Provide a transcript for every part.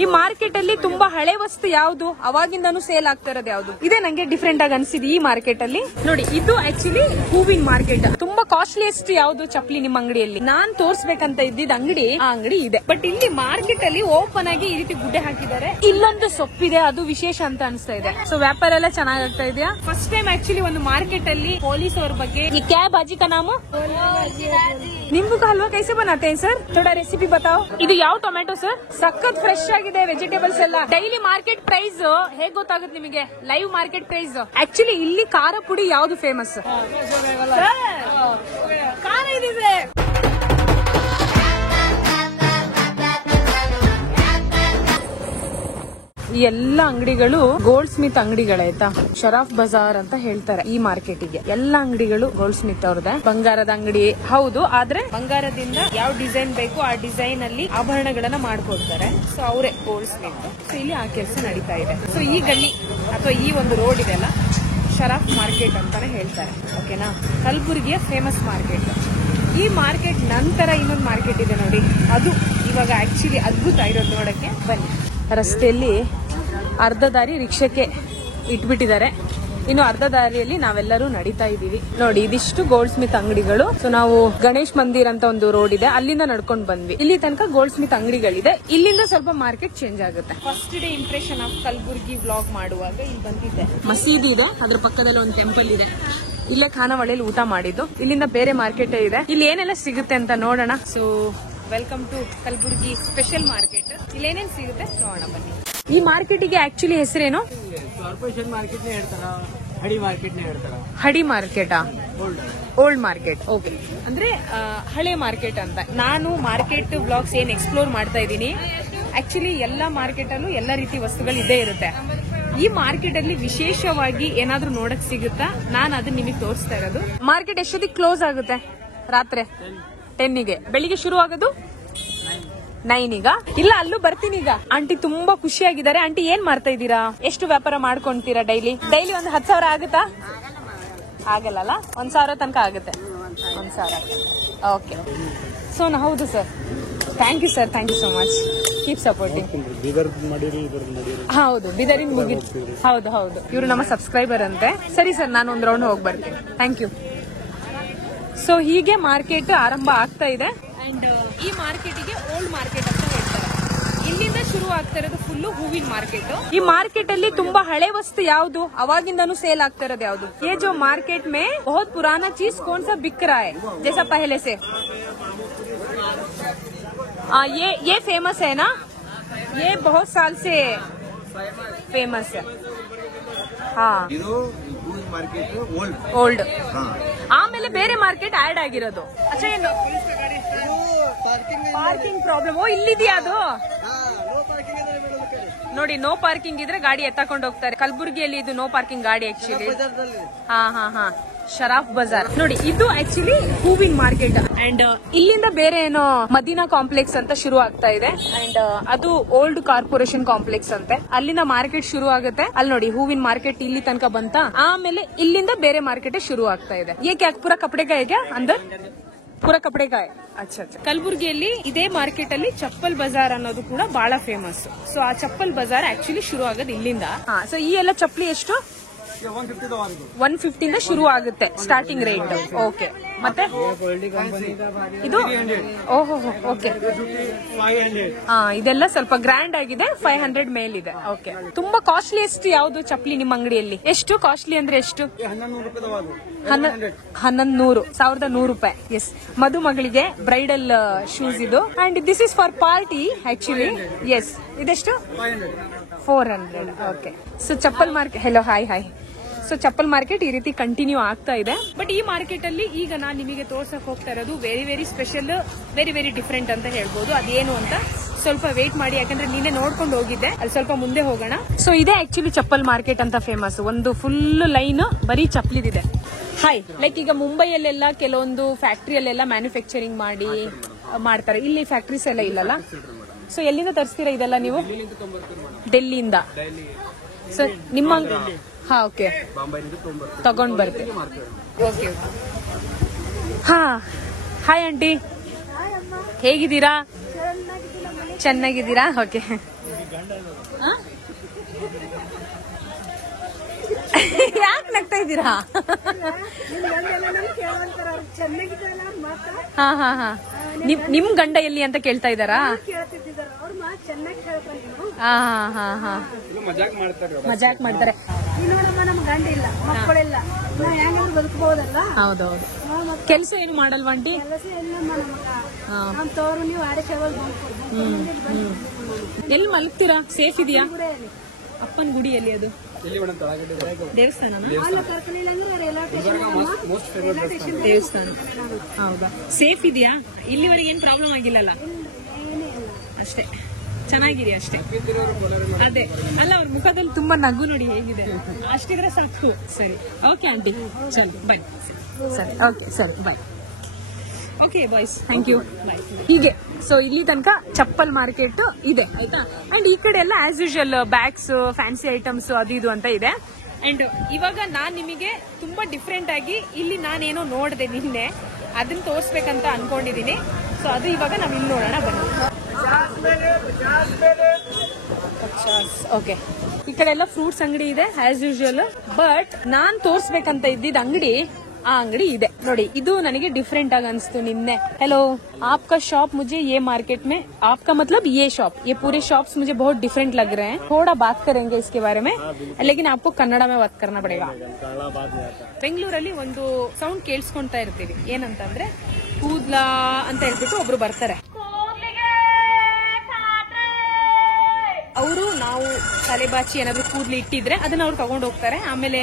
ಈ ಮಾರ್ಕೆಟ್ ಅಲ್ಲಿ ತುಂಬಾ ಹಳೆ ವಸ್ತು ಯಾವ್ದು, ಅವಾಗಿಂದಾನು ಸೇಲ್ ಆಗ್ತಾ ಇರೋದು ಯಾವ್ದು, ಇದೇ ನಂಗೆ ಡಿಫ್ರೆಂಟ್ ಆಗಿ ಅನ್ಸಿದೆ ಈ ಮಾರ್ಕೆಟ್ ಅಲ್ಲಿ. ನೋಡಿ, ಇದು ಆಕ್ಚುಲಿ ಹೂವಿನ ಮಾರ್ಕೆಟ್. ತುಂಬಾ ಕಾಸ್ಟ್ಲಿಯೆಸ್ಟ್ ಯಾವ್ದು ಚಪ್ಪಲಿ ನಿಮ್ಮ ಅಂಗಡಿಯಲ್ಲಿ? ನಾನ್ ತೋರ್ಸ್ಬೇಕಂತ ಇದ್ದಿದ್ ಅಂಗಡಿ ಆ ಅಂಗಡಿ ಇದೆ. ಬಟ್ ಇಲ್ಲಿ ಮಾರ್ಕೆಟ್ ಅಲ್ಲಿ ಓಪನ್ ಆಗಿ ಈ ರೀತಿ ಗುಡ್ಡೆ ಹಾಕಿದ್ದಾರೆ. ಇಲ್ಲೊಂದು ಸೊಪ್ಪಿದೆ, ಅದು ವಿಶೇಷ ಅಂತ ಅನ್ಸ್ತಾ ಇದೆ. ಸೊ ವ್ಯಾಪಾರ ಎಲ್ಲ ಚೆನ್ನಾಗಾಗ್ತಾ ಇದೆಯಾ? ಫಸ್ಟ್ ಟೈಮ್ ಆಕ್ಚುಲಿ ಒಂದು ಮಾರ್ಕೆಟ್ ಅಲ್ಲಿ ಪೊಲೀಸ್ ಅವ್ರ ಬಗ್ಗೆ. ಈ ಕ್ಯಾ ಬಾಜಿ ಕಾ ನಾಮ? ನಿಂಬು का हलवा कैसे बनाते हैं सर? थोड़ा रेसिपी बताओ. ಇದು ಯಾವ ಟೊಮೆಟೊ ಸರ್? ಸಖತ್ ಫ್ರೆಶ್ ಆಗಿದೆ ವೆಜಿಟೇಬಲ್ಸ್ ಎಲ್ಲ. ಡೈಲಿ ಮಾರ್ಕೆಟ್ ಪ್ರೈಸ್ ಹೇಗ್ ಗೊತ್ತಾಗುತ್ತೆ ನಿಮಗೆ? Live market price. ಆಕ್ಚುಲಿ ಇಲ್ಲಿ ಖಾರ ಪುಡಿ ಯಾವ್ದು ಫೇಮಸ್? ಖಾರ ಇದೆ. ಈ ಎಲ್ಲ ಅಂಗಡಿಗಳು ಗೋಲ್ಡ್ ಸ್ಮಿತ್ ಅಂಗಡಿಗಳಾಯ್ತಾ. ಶರಾಫ್ ಬಜಾರ್ ಅಂತ ಹೇಳ್ತಾರೆ ಈ ಮಾರ್ಕೆಟಿಗೆ. ಎಲ್ಲ ಅಂಗಡಿಗಳು ಗೋಲ್ಡ್ ಸ್ಮಿತ್ ಅವ್ರದೇ. ಬಂಗಾರದ ಅಂಗಡಿ ಹೌದು, ಆದ್ರೆ ಬಂಗಾರದಿಂದ ಯಾವ ಡಿಸೈನ್ ಬೇಕು ಆ ಡಿಸೈನ್ ಅಲ್ಲಿ ಆಭರಣಗಳನ್ನ ಮಾಡ್ಕೊಡ್ತಾರೆ. ಸೊ ಅವರೇ ಗೋಲ್ಡ್ ಸ್ಮಿತ್. ಸೊ ಇಲ್ಲಿ ಆ ಕೆಲಸ ನಡೀತಾ ಇದೆ. ಸೊ ಈ ಗಲ್ಲಿ ಅಥವಾ ಈ ಒಂದು ರೋಡ್ ಇದೆಲ್ಲ ಶರಾಫ್ ಮಾರ್ಕೆಟ್ ಅಂತಾನೆ ಹೇಳ್ತಾರೆ. ಓಕೆನಾ? ಕಲಬುರಗಿಯ ಫೇಮಸ್ ಮಾರ್ಕೆಟ್. ಈ ಮಾರ್ಕೆಟ್ ನಂತರ ಇನ್ನೊಂದು ಮಾರ್ಕೆಟ್ ಇದೆ ನೋಡಿ, ಅದು ಇವಾಗ ಆಕ್ಚುಲಿ ಅದ್ಭುತ ಇರೋದು ನೋಡಕ್ಕೆ. ಬನ್ನಿ. ರಸ್ತೆಯಲ್ಲಿ ಅರ್ಧ ದಾರಿ ರಿಕ್ಷಕ್ಕೆ ಇಟ್ಬಿಟ್ಟಿದ್ದಾರೆ, ಇನ್ನು ಅರ್ಧ ದಾರಿಯಲ್ಲಿ ನಾವೆಲ್ಲರೂ ನಡೀತಾ ಇದೀವಿ. ನೋಡಿ, ಇದಿಷ್ಟು ಗೋಲ್ಡ್ ಸ್ಮಿತ್ ಅಂಗಡಿಗಳು. ಸೊ ನಾವು ಗಣೇಶ್ ಮಂದಿರ್ ಅಂತ ಒಂದು ರೋಡ್ ಇದೆ, ಅಲ್ಲಿಂದ ನಡ್ಕೊಂಡು ಬಂದ್ವಿ. ಇಲ್ಲಿ ತನಕ ಗೋಲ್ಡ್ ಸ್ಮಿತ್ ಅಂಗಡಿಗಳಿದೆ. ಇಲ್ಲಿಂದ ಸ್ವಲ್ಪ ಮಾರ್ಕೆಟ್ ಚೇಂಜ್ ಆಗುತ್ತೆ. First day impression of Kalaburagi vlog ಮಾಡುವಾಗ ಇಲ್ಲಿ ಬಂದಿದ್ದೆ. ಮಸೀದಿ ಇದೆ, ಅದ್ರ ಪಕ್ಕದಲ್ಲಿ ಒಂದು ಟೆಂಪಲ್ ಇದೆ. ಇಲ್ಲೇ ಖಾನಾವಳಿಯಲ್ಲಿ ಊಟ ಮಾಡಿದ್ದು. ಇಲ್ಲಿಂದ ಬೇರೆ ಮಾರ್ಕೆಟ್ ಇದೆ. ಇಲ್ಲಿ ಏನೆಲ್ಲ ಸಿಗುತ್ತೆ ಅಂತ ನೋಡೋಣ. So welcome to Kalaburagi special market. ಇಲ್ಲಿ ಏನೇನು ಸಿಗುತ್ತೆ ನೋಡೋಣ ಬನ್ನಿ. ಈ ಮಾರ್ಕೆಟಿಗೆ ಆಕ್ಚುಲಿ ಹೆಸರೇನು? ಕಾರ್ಪೊರೇಷನ್ ಮಾರ್ಕೆಟ್ ಹೇಳ್ತಾರ, ಹಡಿ ಮಾರ್ಕೆಟ್ ಹೇಳ್ತಾರ. ಹಡಿ ಮಾರ್ಕೆಟಾ? Old market. ಓಕೆ, ಅಂದ್ರೆ ಹಳೆ ಮಾರ್ಕೆಟ್ ಅಂತ. ನಾನು ಮಾರ್ಕೆಟ್ ವ್ಲಾಗ್ಸ್ ಏನ್ ಎಕ್ಸ್ಪ್ಲೋರ್ ಮಾಡ್ತಾ ಇದ್ದೀನಿ, ಆಕ್ಚುಲಿ ಎಲ್ಲ ಮಾರ್ಕೆಟ್ ಅಲ್ಲೂ ಎಲ್ಲ ರೀತಿ ವಸ್ತುಗಳು ಇದ್ದೇ ಇರುತ್ತೆ. ಈ ಮಾರ್ಕೆಟ್ ಅಲ್ಲಿ ವಿಶೇಷವಾಗಿ ಏನಾದ್ರೂ ನೋಡಕ್ ಸಿಗುತ್ತಾ? ನಾನು ಅದನ್ನ ನಿಮಗೆ ತೋರಿಸ್ತಾ ಇರೋದು. ಮಾರ್ಕೆಟ್ ಎಷ್ಟೊತ್ತಿಗೆ ಕ್ಲೋಸ್ ಆಗುತ್ತೆ? ರಾತ್ರಿ 10ಗೆ. ಬೆಳಿಗ್ಗೆ ಶುರು ಆಗೋದು 9ಗ. ಇಲ್ಲ, ಅಲ್ಲೂ ಬರ್ತೀನಿ ಈಗ. ಆಂಟಿ ತುಂಬಾ ಖುಷಿಯಾಗಿದ್ದಾರೆ. ಆಂಟಿ ಏನ್ ಮಾಡ್ತಾ ಇದ್ದೀರಾ? ಎಷ್ಟು ವ್ಯಾಪಾರ ಮಾಡ್ಕೊಂತೀರಾ ಡೈಲಿ? ಒಂದು 10,000 ಆಗುತ್ತಾ? ಆಗಲ್ಲ, 1,000 ತನಕ ಆಗುತ್ತೆ. 1,000. ಓಕೆ. ಸೊ ಹೌದು sir, thank you sir, thank you so much. Keep supporting. ಹೌದು, ಬಿದರಿನ್ ಮುಗಿತು. ಹೌದು ಹೌದು, ಇವರು ನಮ್ಮ ಸಬ್ಸ್ಕ್ರೈಬರ್ ಅಂತೆ. ಸರಿ ಸರ್, ನಾನು ಒಂದ್ ರೌಂಡ್ ಹೋಗಿ ಬರ್ತೀನಿ. Thank you. ಸೊ ಹೀಗೆ ಮಾರ್ಕೆಟ್ ಆರಂಭ ಆಗ್ತಾ ಇದೆ. ಅಂಡ್ ಈ ಮಾರ್ಕೆಟಿಗೆ ಓಲ್ಡ್ ಮಾರ್ಕೆಟ್ ಅಂತ ಹೇಳ್ತಾರೆ. ಇಲ್ಲಿಂದ ಶುರು ಆಗ್ತಾ ಇರೋದು ಫುಲ್ ಹೂವಿನ ಮಾರ್ಕೆಟ್. ಈ ಮಾರ್ಕೆಟ್ ಅಲ್ಲಿ ತುಂಬಾ ಹಳೆ ವಸ್ತು ಯಾವ್ದು, ಅವಾಗಿಂದಾನು ಸೇಲ್ ಆಗ್ತಾ ಇರೋದು ಯಾವ್ದು? ये जो मार्केट में बहुत पुराना चीज कौन सा बिक रहा है जैसा पहले से? ये फेमस है ना? ये बहुत साल से फेमस है. हाँ, ಓಲ್ಡ್. ಆಮೇಲೆ ಬೇರೆ ಮಾರ್ಕೆಟ್ ಆಡ್ ಆಗಿರೋದು. ಅಚ್ಚಾ, ಏನು ಪಾರ್ಕಿಂಗ್ ಪ್ರಾಬ್ಲಮ್? ಇಲ್ಲಿದೆಯಾ ಅದು? ನೋಡಿ, ನೋ ಪಾರ್ಕಿಂಗ್ ಇದ್ರೆ ಗಾಡಿ ಎತ್ತಕೊಂಡು ಹೋಗ್ತಾರೆ. ಕಲಬುರ್ಗಿಯಲ್ಲಿ ಇದು ನೋ ಪಾರ್ಕಿಂಗ್ ಗಾಡಿ ಆಕ್ಚುಲಿ. ಹಾ, ಶರಾಫ್ ಬಜಾರ್. ನೋಡಿ, ಇದು ಆಕ್ಚುಲಿ ಹೂವಿನ ಮಾರ್ಕೆಟ್. ಅಂಡ್ ಇಲ್ಲಿಂದ ಬೇರೆ ಏನೋ ಮದೀನಾ ಕಾಂಪ್ಲೆಕ್ಸ್ ಅಂತ ಶುರು ಆಗ್ತಾ ಇದೆ. ಅಂಡ್ ಅದು ಓಲ್ಡ್ ಕಾರ್ಪೊರೇಷನ್ ಕಾಂಪ್ಲೆಕ್ಸ್ ಅಂತೆ. ಅಲ್ಲಿಂದ ಮಾರ್ಕೆಟ್ ಶುರು ಆಗುತ್ತೆ. ಅಲ್ಲಿ ನೋಡಿ, ಹೂವಿನ ಮಾರ್ಕೆಟ್ ಇಲ್ಲಿ ತನಕ ಬಂತ. ಆಮೇಲೆ ಇಲ್ಲಿಂದ ಬೇರೆ ಮಾರ್ಕೆಟ್ ಶುರು ಆಗ್ತಾ ಇದೆ. ಪೂರಾ ಕಪಡೆಗ ಇದೆ ಅಂದರ್? ಪೂರಾ ಕಪಡೆಗ. ಅಚ್ಚಾ. ಕಲಬುರ್ಗಿಯಲ್ಲಿ ಇದೇ ಮಾರ್ಕೆಟ್ ಅಲ್ಲಿ ಚಪ್ಪಲ್ ಬಜಾರ್ ಅನ್ನೋದು ಕೂಡ ಬಹಳ ಫೇಮಸ್. ಸೊ ಆ ಚಪ್ಪಲ್ ಬಜಾರ್ ಆಕ್ಚುಲಿ ಶುರು ಆಗೋದು ಇಲ್ಲಿಂದ. ಸೊ ಈ ಎಲ್ಲ ಚಪ್ಪಲಿ ಎಷ್ಟು? 150 ಇಂದ ಶುರು ಆಗುತ್ತೆ ಸ್ಟಾರ್ಟಿಂಗ್ ರೇಟ್. ಓಕೆ. ಮತ್ತೆ ಇದು? ಓಹೋ, ಓಕೆ. ಇದೆಲ್ಲ ಸ್ವಲ್ಪ ಗ್ರ್ಯಾಂಡ್ ಆಗಿದೆ. 500 ಮೇಲಿದೆ. ಓಕೆ. ತುಂಬಾ ಕಾಸ್ಟ್ಲಿಯೆಸ್ಟ್ ಯಾವ್ದು ಚಪ್ಪಲಿ ನಿಮ್ಮ ಅಂಗಡಿಯಲ್ಲಿ? ಎಷ್ಟು ಕಾಸ್ಟ್ಲಿ ಅಂದ್ರೆ ಎಷ್ಟು? 1100 ರೂಪಾಯಿ. ಎಸ್, ಮದುಮಗಳಿಗೆ ಬ್ರೈಡಲ್ ಶೂಸ್ ಇದು. And this is for party actually. Yes, ಇದೆಷ್ಟು? 400. Okay. So chappal market. Hello, hi. So chappal market ಈ ರೀತಿ ಕಂಟಿನ್ಯೂ ಆಗ್ತಾ ಇದೆ. ಬಟ್ ಈ ಮಾರ್ಕೆಟ್ ಅಲ್ಲಿ ಈಗ ನಾನು ನಿಮಗೆ ತೋರ್ಸಕ್ ಹೋಗ್ತಾ ಇರೋದು very very special, very very different ಅಂತ ಹೇಳ್ಬೋದು. ಅದೇನು ಅಂತ ಸ್ವಲ್ಪ ವೇಟ್ ಮಾಡಿ, ಯಾಕಂದ್ರೆ ನೀನೆ ನೋಡ್ಕೊಂಡು ಹೋಗಿದ್ದೆ. ಅಲ್ಲಿ ಸ್ವಲ್ಪ ಮುಂದೆ ಹೋಗೋಣ. ಸೊ ಇದೇ ಆಕ್ಚುಲಿ ಚಪ್ಪಲ್ ಮಾರ್ಕೆಟ್ ಅಂತ ಫೇಮಸ್. ಒಂದು ಫುಲ್ ಲೈನ್ ಬರೀ ಚಪ್ಪಲಿದಿದೆ. ಹಾಯ್. ಲೈಕ್ ಈಗ ಮುಂಬೈಯಲ್ಲೆಲ್ಲ ಕೆಲವೊಂದು ಫ್ಯಾಕ್ಟ್ರಿಯಲ್ಲೆಲ್ಲ ಮ್ಯಾನುಫ್ಯಾಕ್ಚರಿಂಗ್ ಮಾಡ್ತಾರೆ. ಇಲ್ಲಿ ಫ್ಯಾಕ್ಟ್ರೀಸ್ ಎಲ್ಲ ಇಲ್ಲಲ್ಲ. ಸೊ ಎಲ್ಲಿಂದ ತರಿಸ್ತೀರಾ ಇದೆಲ್ಲ ನೀವು? ಡೆಲ್ಲಿಯಿಂದ. ಸೊ ನಿಮ್ಮ ಹಾ, ಓಕೆ, ತಗೊಂಡ್ ಬರ್ತೀವಿ. ಓಕೆ. ಹಾ, ಹಾಯ್ ಆಂಟಿ, ಹೇಗಿದ್ದೀರಾ? ಚೆನ್ನಾಗಿದ್ದೀರಾ? ಓಕೆ. ಯಾಕೆ ನಗ್ತಾ ಇದ್ದೀರಾ? ಹಾ ನಿಮ್ ಗಂಡ ಎಲ್ಲಿ ಅಂತ ಕೇಳ್ತಾ ಇದ್ದಾರಾ? ಮಜಾಕ್ ಮಾಡ್ತಾರೆ. ನಮ್ ಗಂಡ ಇಲ್ಲ, ಮಕ್ಕಳಿಲ್ಲ, ಬದುಕಬಹುದಲ್ಲ. ಹೌದೌದು. ಕೆಲಸ ಏನು ಮಾಡಲ್ವಾ ಆಂಟಿ? ಎಲ್ಲಿ ಮಲಗ್ತೀರಾ? ಸೇಫ್ ಇದೆಯಾ? ಅಪ್ಪನ ಗುಡಿ ಎಲ್ಲಿ? ಅದು ದೇವಸ್ಥಾನ. ದೇವಸ್ಥಾನ. ಹೌದಾ? ಸೇಫ್ ಇದೆಯಾ? ಇಲ್ಲಿವರೆಗೆ ಏನ್ ಪ್ರಾಬ್ಲಮ್ ಆಗಿಲ್ಲಲ್ಲ? ಅಷ್ಟೇ, ಚೆನ್ನಾಗಿದೆ ಅಷ್ಟೇ. ಅದೇ ಅಲ್ಲ, ಅವ್ರ ಮುಖದಲ್ಲಿ ತುಂಬಾ ನಗು ನೋಡಿ ಹೇಗಿದೆ. ಅಷ್ಟಿದ್ರೆ ಸಾಕು. ಸರಿ, ಓಕೆ ಆಂಟಿ, ಸರಿ ಬಾಯ್. ಸರಿ, ಓಕೆ, ಸರಿ ಬಾಯ್. ಓಕೆ ಬಾಯ್ಸ್, ಥ್ಯಾಂಕ್ ಯು, ಬಾಯ್. ಹೀಗೆ ಸೊ ಇಲ್ಲಿ ತನಕ ಚಪ್ಪಲ್ ಮಾರ್ಕೆಟ್ ಇದೆ ಆಯ್ತಾ. ಅಂಡ್ ಈ ಕಡೆ ಎಲ್ಲ as usual bags, fancy items ಅದು ಇದು ಅಂತ ಇದೆ. ಅಂಡ್ ಇವಾಗ ನಾನ್ ನಿಮಗೆ ತುಂಬಾ ಡಿಫ್ರೆಂಟ್ ಆಗಿ ಇಲ್ಲಿ ನಾನೇನೋ ನೋಡಿದೆ ನಿನ್ನೆ, ಅದನ್ನ ತೋರ್ಸ್ಬೇಕಂತ ಅನ್ಕೊಂಡಿದೀನಿ. ಸೊ ಅದು ಇವಾಗ ನಾವ್ ಇಲ್ಲಿ ನೋಡೋಣ ಬನ್ನಿ. ಓಕೆ, ಈ ಕಡೆ ಎಲ್ಲ ಫ್ರೂಟ್ಸ್ ಅಂಗಡಿ ಇದೆ ಆಸ್ ಯೂಶುವಲ್. ಬಟ್ ನಾನ್ ತೋರ್ಸ್ಬೇಕಂತ ಇದ್ದಿದ್ದ ಅಂಗಡಿ, ಆ ಅಂಗಡಿ ಇದೆ ನೋಡಿ. ಇದು ನನಗೆ ಡಿಫರೆಂಟ್ ಆಗಿ ಅನಿಸ್ತು ನಿನ್ನೆ. हेलो, आपका शॉप मुझे ये मार्केट में, आपका मतलब ये शॉप, ये पूरे शॉप्स मुझे बहुत डिफरेंट लग रहे हैं. थोड़ा बात करेंगे इसके बारे में, लेकिन आपको कन्नड़ में बात करना पड़ेगा. ಬೆಂಗಳೂರಲ್ಲಿ ಒಂದು ಸೌಂಡ್ ಕೇಳಿಸ್ಕೊಂತಾ ಇರ್ತೀವಿ, ಏನಂತಂದ್ರೆ ಕೂದ್ಲ ಅಂತ ಹೇಳ್ಬಿಟ್ಟು ಒಬ್ರು ಬರ್ತಾರೆ. ಅವರು ನಾವು ತಲೆಬಾಚಿ ಏನಾದ್ರು ಕೂದ್ಲು ಇಟ್ಟಿದ್ರೆ ಅದನ್ನ ಅವ್ರು ತಗೊಂಡ್ ಹೋಗ್ತಾರೆ. ಆಮೇಲೆ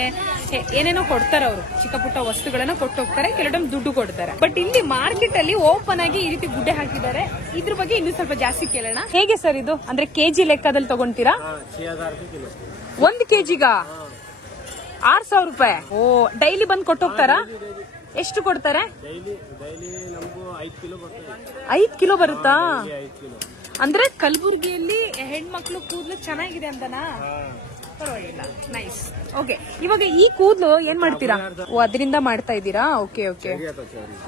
ಏನೇನೋ ಕೊಡ್ತಾರೆ, ಅವರು ಚಿಕ್ಕ ಪುಟ್ಟ ವಸ್ತುಗಳನ್ನ ಕೊಟ್ಟು ಹೋಗ್ತಾರೆ. ಕೆಲವು ಟೈಮ್ ದುಡ್ಡು ಕೊಡ್ತಾರೆ. ಬಟ್ ಇಲ್ಲಿ ಮಾರ್ಕೆಟ್ ಅಲ್ಲಿ ಓಪನ್ ಆಗಿ ಈ ರೀತಿ ಗುಡ್ಡೆ ಹಾಕಿದ್ದಾರೆ. ಇದ್ರ ಬಗ್ಗೆ ಇನ್ನೂ ಸ್ವಲ್ಪ ಜಾಸ್ತಿ ಕೇಳೋಣ. ಹೇಗೆ ಸರ್ ಇದು? ಅಂದ್ರೆ ಕೆಜಿ ಲೆಕ್ಕದಲ್ಲಿ ತಗೊಂತೀರಾ? 1 ಕೆಜಿಗ 6,000 ರೂಪಾಯಿ. ಓ, ಡೈಲಿ ಬಂದ್ ಕೊಟ್ಟೋಗ್ತಾರಾ? ಎಷ್ಟು ಕೊಡ್ತಾರೆ? 5 ಕಿಲೋ ಬರುತ್ತಾ? ಅಂದ್ರೆ ಕಲಬುರ್ಗಿಯಲ್ಲಿ ಹೆಣ್ಮಕ್ಳು ಕೂದ್ಲು ಚೆನ್ನಾಗಿದೆ ಅಂತನಾ? ಪರವಾಗಿಲ್ಲ, ನೈಸ್. ಓಕೆ, ಇವಾಗ ಈ ಕೂದ್ಲು ಏನ್ ಮಾಡ್ತೀರಾ? ಓ, ಅದರಿಂದ ಮಾಡ್ತಾ ಇದ್ದೀರಾ? ಓಕೆ ಓಕೆ,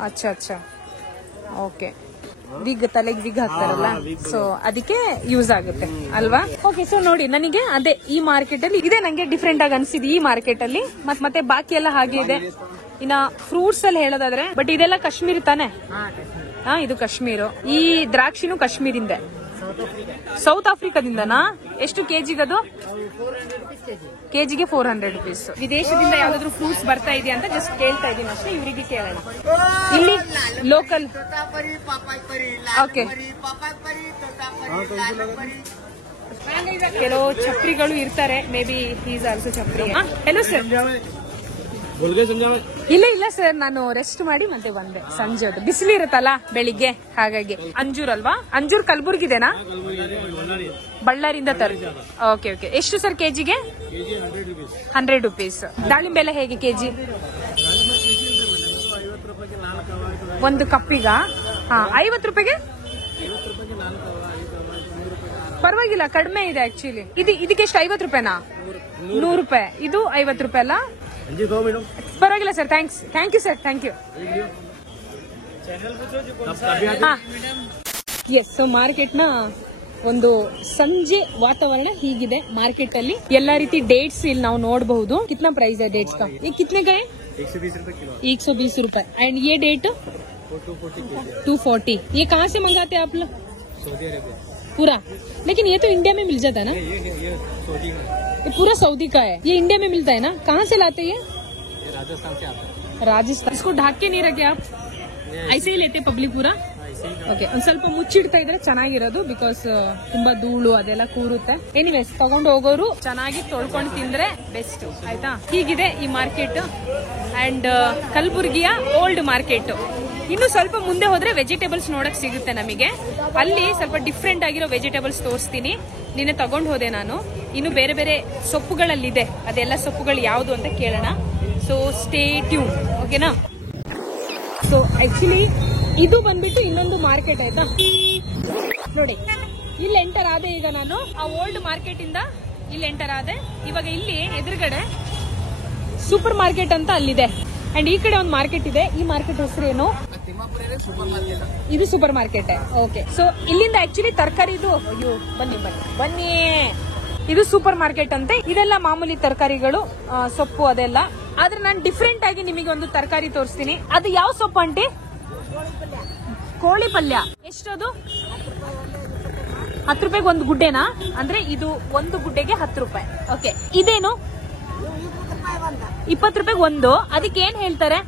ಅಚ್ಚಾ ಅಚ್ಚಾ, ಓಕೆ. ವಿಗ್, ತಲೆಗೆ ವಿಗ್ ಹಾಕ್ತಾರಲ್ಲ, ಸೊ ಅದಕ್ಕೆ ಯೂಸ್ ಆಗುತ್ತೆ ಅಲ್ವಾ? ಓಕೆ, ಸೊ ನೋಡಿ, ನನಗೆ ಅದೇ ಈ ಮಾರ್ಕೆಟ್ ಅಲ್ಲಿ ಇದೆ ನಂಗೆ ಡಿಫ್ರೆಂಟ್ ಆಗಿ ಅನ್ಸಿದೆ. ಈ ಮಾರ್ಕೆಟ್ ಅಲ್ಲಿ ಮತ್ತೆ ಬಾಕಿ ಎಲ್ಲ ಹಾಗೆ ಇದೆ. ಇನ್ನ ಫ್ರೂಟ್ಸ್ ಅಲ್ಲಿ ಹೇಳೋದಾದ್ರೆ, ಬಟ್ ಇದೆಲ್ಲ ಕಾಶ್ಮೀರ್ ತಾನೆ? ಹಾ, ಇದು ಕಾಶ್ಮೀರು. ಈ ದ್ರಾಕ್ಷಿನೂ ಕಾಶ್ಮೀರಿಂದ, ಸೌತ್ ಆಫ್ರಿಕಾದಿಂದನಾ? ಎಷ್ಟು ಕೆಜಿಗದು? ಕೆಜಿಗೆ 400 ರೂಪೀಸ್. ವಿದೇಶದಿಂದ ಯಾವ್ದಾದ್ರು ಫ್ರೂಟ್ಸ್ ಬರ್ತಾ ಇದೆಯಾ ಅಂತ ಜಸ್ಟ್ ಕೇಳ್ತಾ ಇದೀನಿ ಅಷ್ಟೇ, ಇವರಿಗೆ ಕೇಳೋಣ. ಇಲ್ಲಿ ಲೋಕಲ್. ಓಕೆ, ಕೆಲವು ಛತ್ರಿಗಳು ಇರ್ತಾರೆ, ಮೇ ಬಿ ಈಸ್ ಆಲ್ಸೋ ಛತ್ರಿ. Hello sir. ಇಲ್ಲ ಇಲ್ಲ ಸರ್, ನಾನು ರೆಸ್ಟ್ ಮಾಡಿ ಮತ್ತೆ ಬಂದೆ. ಸಂಜೆ ಹೊತ್ತು ಬಿಸಿಲು ಇರುತ್ತಲ್ಲ ಬೆಳಿಗ್ಗೆ, ಹಾಗಾಗಿ. ಅಂಜೂರ್ ಅಲ್ವಾ? ಅಂಜೂರ್ ಕಲಬುರ್ಗಿದೇನಾ? ಬಳ್ಳಾರಿಯಿಂದ ತರ್ತೀವಿ. Okay okay. ಎಷ್ಟು ಸರ್ ಕೆಜಿಗೆ? 100 ರೂಪೀಸ್. ದಾಳಿಂಬೆ ಎಲ್ಲ ಹೇಗೆ ಕೆಜಿ? ಒಂದು ಕಪ್ಪಿಗ? ಹಾ, 50 ರೂಪಾಯಿಗೆ. ಪರವಾಗಿಲ್ಲ, ಕಡಿಮೆ ಇದೆ ಆಕ್ಚುಲಿ. ಇದಕ್ಕೆ ಎಷ್ಟು? 50 ರೂಪಾಯಿನಾ? 100 ರೂಪಾಯಿ. ಇದು 50 ರೂಪಾಯಿ ಅಲ್ಲ? ಪರವಾಗಿಲ್ಲ sir, thanks. Thank you sir, thank you. Yes, so market ನ ಒಂದು ಸಂಜೆ ವಾತಾವರಣ ಹೀಗಿದೆ. ಮಾರ್ಕೆಟ್ ಅಲ್ಲಿ ಎಲ್ಲಾ ರೀತಿ ಡೇಟ್ಸ್ ಇಲ್ಲಿ ನಾವು ನೋಡಬಹುದು. ಕಿತ್ನಾ ಪ್ರೈಸ್ है डेट्स का? ये कितने का है? 120 रुपए. एंड ये डेट 240. ये कहाँ से मंगाते हैं आप लोग? सऊदी अरेबिया पूरा. लेकिन ये तो इंडिया में मिल जाता है ना? ये सऊदी का है. ये पूरा सऊदी का है. ये इंडिया में मिलता है ना? कहाँ से लाते हैं? ये राजस्थान से आता है. राजस्थान. इसको ढक के नहीं रखे आप? ऐसे ही लेते पब्लिक पूरा? ಓಕೆ, ಒಂದ್ ಸ್ವಲ್ಪ ಮುಚ್ಚಿಡ್ತಾ ಇದ್ರೆ ಚೆನ್ನಾಗಿರೋದು, ಬಿಕಾಸ್ ತುಂಬಾ ಧೂಳು ಅದೆಲ್ಲ ಕೂರುತ್ತೆ. ಎನಿವೇಸ್, ತಗೊಂಡು ಹೋಗೋರು ಚೆನ್ನಾಗಿ ತೊಳ್ಕೊಂಡು ತಿಂದ್ರೆ ಬೆಸ್ಟ್ ಆಯ್ತಾ. ಹೀಗಿದೆ ಈ ಮಾರ್ಕೆಟ್. ಅಂಡ್ ಕಲಬುರ್ಗಿಯ ಓಲ್ಡ್ ಮಾರ್ಕೆಟ್. ಇನ್ನು ಸ್ವಲ್ಪ ಮುಂದೆ ಹೋದ್ರೆ ವೆಜಿಟೇಬಲ್ಸ್ ನೋಡಕ್ ಸಿಗುತ್ತೆ ನಮಗೆ. ಅಲ್ಲಿ ಸ್ವಲ್ಪ ಡಿಫ್ರೆಂಟ್ ಆಗಿರೋ ವೆಜಿಟೇಬಲ್ಸ್ ತೋರಿಸ್ತೀನಿ. ನಿನ್ನೆ ತಗೊಂಡು ಹೋದೆ ನಾನು. ಇನ್ನು ಬೇರೆ ಬೇರೆ ಸೊಪ್ಪುಗಳಲ್ಲಿದೆ, ಅದೆಲ್ಲ ಸೊಪ್ಪುಗಳು ಯಾವುದು ಅಂತ ಕೇಳೋಣ. ಸೊ ಸ್ಟೇ ಟ್ಯೂನ್, ಓಕೆನಾ? ಸೊ ಆಕ್ಚುಲಿ ಇದು ಬಂದ್ಬಿಟ್ಟು ಇನ್ನೊಂದು ಮಾರ್ಕೆಟ್ ಆಯ್ತಾ. ನೋಡಿ, ಇಲ್ಲಿ ಎಂಟರ್ ಆದೆ ಈಗ ನಾನು. ಆ ಓಲ್ಡ್ ಮಾರ್ಕೆಟ್ ಇಂದ ಇಲ್ಲಿ ಎಂಟರ್ ಆದೆ. ಇವಾಗ ಇಲ್ಲಿ ಎದುರುಗಡೆ ಸೂಪರ್ ಮಾರ್ಕೆಟ್ ಅಂತ ಅಲ್ಲಿದೆ. ಅಂಡ್ ಈ ಕಡೆ ಒಂದು ಮಾರ್ಕೆಟ್ ಇದೆ. ಈ ಮಾರ್ಕೆಟ್ ಹೆಸರೇನು? Thimmapura super market. ಇದು ಸೂಪರ್ ಮಾರ್ಕೆಟ್. ಓಕೆ, ಸೊ ಇಲ್ಲಿಂದ ಆಕ್ಚುಲಿ ತರಕಾರಿ ಇದು. ಅಯ್ಯೋ ಬನ್ನಿ ಬನ್ನಿ ಬನ್ನಿ, ಇದು ಸೂಪರ್ ಮಾರ್ಕೆಟ್ ಅಂತೆ. ಇದೆಲ್ಲ ಮಾಮೂಲಿ ತರಕಾರಿಗಳು, ಸೊಪ್ಪು ಅದೆಲ್ಲ. ಆದ್ರೆ ನಾನು ಡಿಫ್ರೆಂಟ್ ಆಗಿ ನಿಮಗೆ ಒಂದು ತರಕಾರಿ ತೋರಿಸ್ತೀನಿ. ಅದು ಯಾವ ಸೊಪ್ಪು ಆಂಟಿ? ಕೋಳಿ ಪಲ್ಯ. ಎಷ್ಟದು? 10 ರೂಪಾಯಿಗೆ ಒಂದು ಗುಡ್ಡೆನಾ? ಅಂದ್ರೆ ಇದು ಒಂದು ಗುಡ್ಡೆಗೆ 10 ರೂಪಾಯಿ. ಓಕೆ, ಇದೇನು? 20 ರೂಪಾಯಿಗೆ ಒಂದು. ಅದಕ್ಕೆ ಏನ್ ಹೇಳ್ತಾರೆ?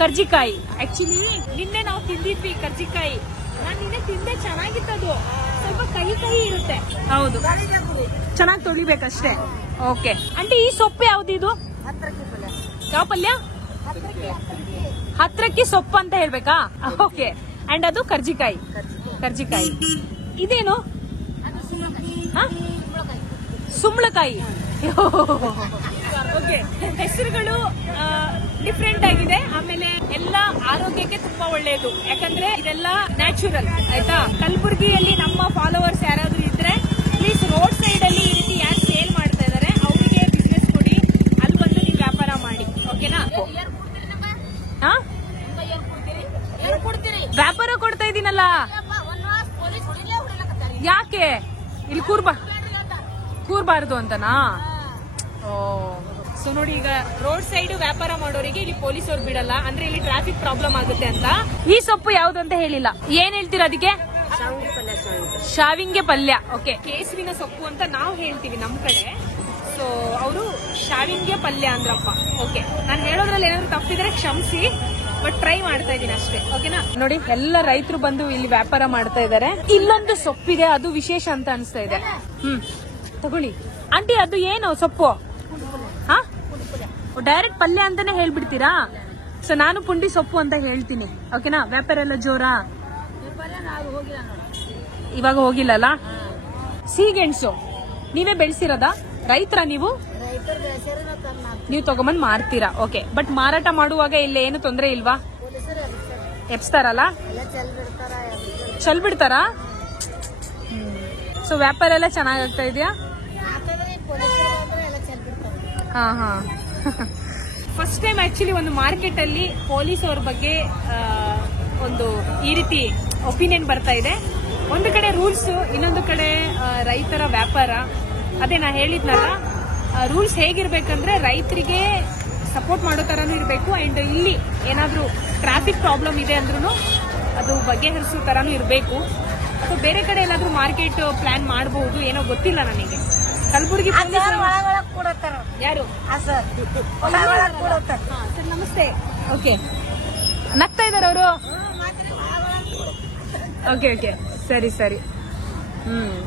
ಕರ್ಜಿಕಾಯಿ. ಆಕ್ಚುಲಿ ನಿನ್ನೆ ನಾವು ತಿಂದಿದ್ವಿ ಕರ್ಜಿಕಾಯಿ. ನಾನು ನಿನ್ನೆ ತಿಂದೆ, ಚೆನ್ನಾಗಿತ್ತದು. ಸ್ವಲ್ಪ ಕಹಿ ಕಹಿ ಇರುತ್ತೆ. ಹೌದು, ಚೆನ್ನಾಗಿ ತೊಳಿಬೇಕಷ್ಟೇ. ಓಕೆ ಆಂಟಿ, ಈ ಸೊಪ್ಪು ಯಾವ್ದು? ಇದು ಯಾವ ಪಲ್ಯ? ಹತ್ರಕ್ಕಿ ಸೊಪ್ಪು ಅಂತ ಹೇಳ್ಬೇಕಾ? ಓಕೆ, ಅಂಡ್ ಅದು ಕರ್ಜಿಕಾಯಿ. ಕರ್ಜಿಕಾಯಿ. ಇದೇನು? ಸುಂಬಳಕಾಯಿ. ಓಕೆ, ಹೆಸರುಗಳು ಡಿಫ್ರೆಂಟ್ ಆಗಿದೆ. ಆಮೇಲೆ ಎಲ್ಲ ಆರೋಗ್ಯಕ್ಕೆ ತುಂಬಾ ಒಳ್ಳೆಯದು, ಯಾಕಂದ್ರೆ ಇದೆಲ್ಲ ನ್ಯಾಚುರಲ್. ಆಯ್ತಾ? ಕಲಬುರಗಿಯಲ್ಲಿ ನಮ್ಮ ಫಾಲೋವರ್ಸ್ ಯಾರಾದ್ರೂ ಇದ್ರೆ ಪ್ಲೀಸ್ ರೋಡ್ ಸೈಡ್ ಅಲ್ಲಿ ಈ ರೀತಿ ಯಾರು ಸೇಲ್ ಮಾಡ್ತಾ ಇದಾರೆ ಅವರಿಗೆ ಬಿಸ್ನೆಸ್ ಕೊಡಿ, ಅಲ್ಲಿ ಬಂದು ನೀವು ವ್ಯಾಪಾರ ಮಾಡಿ. ಓಕೆನಾ? ವ್ಯಾಪಾರ ಕೊಡ್ತಾ ಇದೀನಲ್ಲ, ಯಾಕೆ ಇಲ್ಲಿ ಕೂರ್ಬಾರ್ದು ಅಂತನಾ? ಓ, ಸೊ ನೋಡಿ, ಈಗ ರೋಡ್ ಸೈಡ್ ವ್ಯಾಪಾರ ಮಾಡೋರಿಗೆ ಇಲ್ಲಿ ಪೊಲೀಸರು ಬಿಡಲ್ಲ, ಅಂದ್ರೆ ಇಲ್ಲಿ ಟ್ರಾಫಿಕ್ ಪ್ರಾಬ್ಲಮ್ ಆಗುತ್ತೆ ಅಂತ. ಈ ಸೊಪ್ಪು ಯಾವ್ದು ಅಂತ ಹೇಳಿಲ್ಲ, ಏನ್ ಹೇಳ್ತೀರಾ ಅದಕ್ಕೆ? ಶಾವಿಂಗೆ ಪಲ್ಯ. ಓಕೆ, ಕೇಸುವಿನ ಸೊಪ್ಪು ಅಂತ ನಾವು ಹೇಳ್ತೀವಿ ನಮ್ ಕಡೆ. ಸೊ ಅವರು ಶಾವಿಂಗೆ ಪಲ್ಯ ಅಂದ್ರಪ್ಪ. ಓಕೆ, ನಾನು ಹೇಳೋದ್ರಲ್ಲಿ ಏನಾದ್ರು ತಪ್ಪಿದ್ರೆ ಕ್ಷಮಿಸಿ, ಬಟ್ ಟ್ರೈ ಮಾಡ್ತಾ ಇದೀನಿ ಅಷ್ಟೇ. ಓಕೆನಾ? ನೋಡಿ, ಎಲ್ಲ ರೈತರು ಬಂದು ಇಲ್ಲಿ ವ್ಯಾಪಾರ ಮಾಡ್ತಾ ಇದಾರೆ. ಇಲ್ಲೊಂದು ಸೊಪ್ಪಿದೆ, ಅದು ವಿಶೇಷ ಅಂತ ಅನಿಸ್ತಾ ಇದೆ. ತಗೊಳ್ಳಿ ಆಂಟಿ. ಅದು ಏನು ಸೊಪ್ಪು? ಹಾ, ಡೈರೆಕ್ಟ್ ಪಲ್ಯ ಅಂತಾನೆ ಹೇಳ್ಬಿಡ್ತೀರಾ? ಸೊ ನಾನು ಪುಂಡಿ ಸೊಪ್ಪು ಅಂತ ಹೇಳ್ತೀನಿ. ಓಕೆನಾ? ವ್ಯಾಪಾರ ಎಲ್ಲ ಜೋರಾ? ಇವಾಗ ಹೋಗಿಲ್ಲಲ್ಲ. ಸೀಗೆಣಸು ನೀವೇ ಬೆಳೆಸಿರೋದ? ರೈತರ ನೀವು ತಗೊಂಬಂದ್ ಮಾರ್ತೀರಾ? ಓಕೆ, ಬಟ್ ಮಾರಾಟ ಮಾಡುವಾಗ ಇಲ್ಲಿ ಏನು ತೊಂದರೆ ಇಲ್ವಾ? ಎಪ್ಸ್ತಾರಲ್ಲ, ಚಲ್ ಬಿಡ್ತಾರಾ? ಸೊ ವ್ಯಾಪಾರ ಎಲ್ಲ ಚೆನ್ನಾಗಾಗ್ತಾ ಇದೆಯಾ? ಹಾ ಹಾ. ಫಸ್ಟ್ ಟೈಮ್ ಆಕ್ಚುಲಿ ಒಂದು ಮಾರ್ಕೆಟ್ ಅಲ್ಲಿ ಪೊಲೀಸ್ ಅವ್ರ ಬಗ್ಗೆ ಒಂದು ಈ ರೀತಿ ಒಪಿನಿಯನ್ ಬರ್ತಾ ಇದೆ. ಒಂದು ಕಡೆ ರೂಲ್ಸ್, ಇನ್ನೊಂದು ಕಡೆ ರೈತರ ವ್ಯಾಪಾರ. ಅದೇ ನಾ ಹೇಳಿದ್ನಲ್ಲ, ರೂಲ್ಸ್ ಹೇಗಿರ್ಬೇಕಂದ್ರೆ ರೈತರಿಗೆ ಸಪೋರ್ಟ್ ಮಾಡೋ ತರಾನು ಇರಬೇಕು, ಅಂಡ್ ಇಲ್ಲಿ ಏನಾದ್ರೂ ಟ್ರಾಫಿಕ್ ಪ್ರಾಬ್ಲಮ್ ಇದೆ ಅಂದ್ರೂ ಅದು ಬಗೆಹರಿಸೋ ತರಾನು ಇರಬೇಕು. ಅಥವಾ ಬೇರೆ ಕಡೆ ಎಲ್ಲಾದ್ರೂ ಮಾರ್ಕೆಟ್ ಪ್ಲಾನ್ ಮಾಡಬಹುದು, ಏನೋ ಗೊತ್ತಿಲ್ಲ ನನಗೆ. ಕಲಬುರಗಿ ಯಾರು? ಸರ್ ನಮಸ್ತೆ. ಓಕೆ, ನಗ್ತಾ ಇದಾರೆ ಅವರು. ಓಕೆ ಓಕೆ, ಸರಿ ಸರಿ.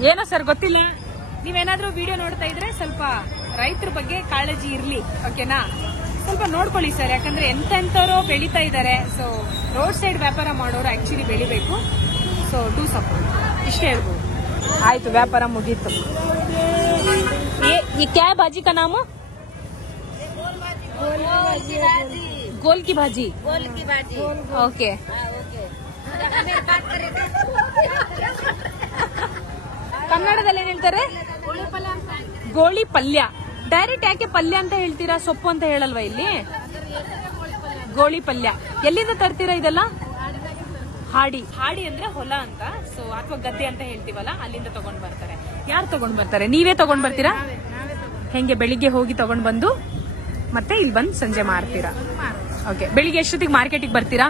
ಏನೋ ಸರ್ ಗೊತ್ತಿಲ್ಲ. ನೀವೇನಾದ್ರೂ ವಿಡಿಯೋ ನೋಡ್ತಾ ಇದ್ರೆ ಸ್ವಲ್ಪ ರೈತರ ಬಗ್ಗೆ ಕಾಳಜಿ ಇರ್ಲಿ. ಓಕೆನಾ? ಸ್ವಲ್ಪ ನೋಡ್ಕೊಳ್ಳಿ ಸರ್, ಯಾಕಂದ್ರೆ ಎಂತೆಂತವರು ಬೆಳೀತಾ ಇದಾರೆ. ಸೊ ರೋಡ್ ಸೈಡ್ ವ್ಯಾಪಾರ ಮಾಡೋರು ಆಕ್ಚುಲಿ ಬೆಳಿಬೇಕು. ಸೊ ಡೂ ಸಪೋರ್ಟ್, ಇಷ್ಟೇ ಹೇಳ್ಬೋದು. ಆಯ್ತು, ವ್ಯಾಪಾರ ಮುಗೀತು. ये क्या है भाजी का नाम? गोल की भाजी. ओके. ಕನ್ನಡದಲ್ಲಿ ಏನ್ ಹೇಳ್ತಾರೆ? ಗೋಳಿ ಪಲ್ಯ. ಡೈರೆಕ್ಟ್ ಯಾಕೆ ಪಲ್ಯ ಅಂತ ಹೇಳ್ತೀರಾ, ಸೊಪ್ಪು ಅಂತ ಹೇಳಲ್ವಾ ಇಲ್ಲಿ? ಗೋಳಿ ಪಲ್ಯ. ಎಲ್ಲಿಂದ ತರ್ತೀರಾ ಇದೆಲ್ಲ? ಹಾಡಿ. ಹಾಡಿ ಅಂದ್ರೆ ಹೊಲ ಅಂತ, ಸೊ ಅಥವಾ ಗದ್ದೆ ಅಂತ ಹೇಳ್ತೀವಲ್ಲ, ಅಲ್ಲಿಂದ ತಗೊಂಡ್ ಬರ್ತಾರೆ. ಯಾರು ತಗೊಂಡ್ ಬರ್ತಾರೆ? ನೀವೇ ತಗೊಂಡ್ ಬರ್ತೀರಾ? ಹೆಂಗೆ? ಬೆಳಿಗ್ಗೆ ಹೋಗಿ ತಗೊಂಡ್ ಬಂದು ಮತ್ತೆ ಇಲ್ಲಿ ಬಂದು ಸಂಜೆ ಮಾರ್ತೀರಾ? ಓಕೆ. ಬೆಳಿಗ್ಗೆ ಎಷ್ಟೊತ್ತಿಗೆ ಮಾರ್ಕೆಟಿಗೆ ಬರ್ತೀರಾ?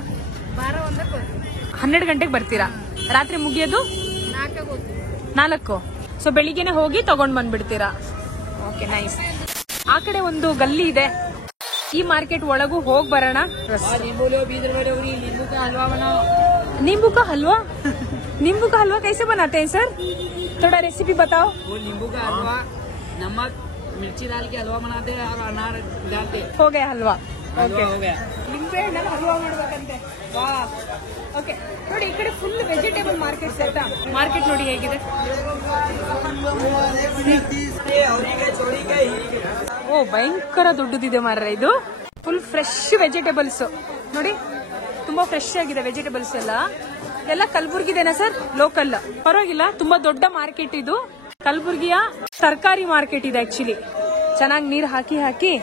12 ಗಂಟೆಗೆ ಬರ್ತೀರಾ? ರಾತ್ರಿ ಮುಗಿಯೋದು 4. ಸೊ ಬೆಳಿಗ್ಗೆನೆ ಹೋಗಿ ತಗೊಂಡ್ ಬಂದ್ಬಿಡ್ತೀರಾ? Okay, nice. ಆ ಕಡೆ ಒಂದು ಗಲ್ಲಿ ಇದೆ, ಈ ಮಾರ್ಕೆಟ್ ಒಳಗೂ ಹೋಗಿ ಬರೋಣ. नींबू का हलवा? नींबू का हलवा कैसे बनाते हैं सर? थोड़ा रेसिपी बताओ. वो नींबू का हलवा नमक मिर्ची डाल के हलवा बनाते हैं और अनार डालते हैं. हो गया हलवा. हलवा हो गया. ನಿಂಬೆ ಹಣ್ಣಲ್ಲಿ ಹಲ್ವಾ ಮಾಡ್ಬೇಕಂತೆ. ವಾ. ಓಕೆ, ನೋಡಿ ಈ ಕಡೆ ಫುಲ್ ವೆಜಿಟೇಬಲ್ ಮಾರ್ಕೆಟ್ ಆಯ್ತಾ? ಮಾರ್ಕೆಟ್ ನೋಡಿ ಹೇಗಿದೆ. ಓ, ಭಯಂಕರ ದೊಡ್ಡದಿದೆ ಮಾರ್ರೆ ಇದು. ಫುಲ್ ಫ್ರೆಶ್ ವೆಜಿಟೇಬಲ್ಸ್ ನೋಡಿ, ತುಂಬಾ ಫ್ರೆಶ್ ಆಗಿದೆ ವೆಜಿಟೇಬಲ್ಸ್ ಎಲ್ಲ. ಎಲ್ಲ ಕಲಬುರ್ಗಿದೇನಾ ಸರ್? ಲೋಕಲ್, ಪರವಾಗಿಲ್ಲ. ತುಂಬಾ ದೊಡ್ಡ ಮಾರ್ಕೆಟ್ ಇದು. ಕಲಬುರ್ಗಿಯ ತರಕಾರಿ ಮಾರ್ಕೆಟ್ ಇದೆ ಆಕ್ಚುಲಿ. ಚೆನ್ನಾಗಿ ನೀರ್ ಹಾಕಿ ಹಾಕಿ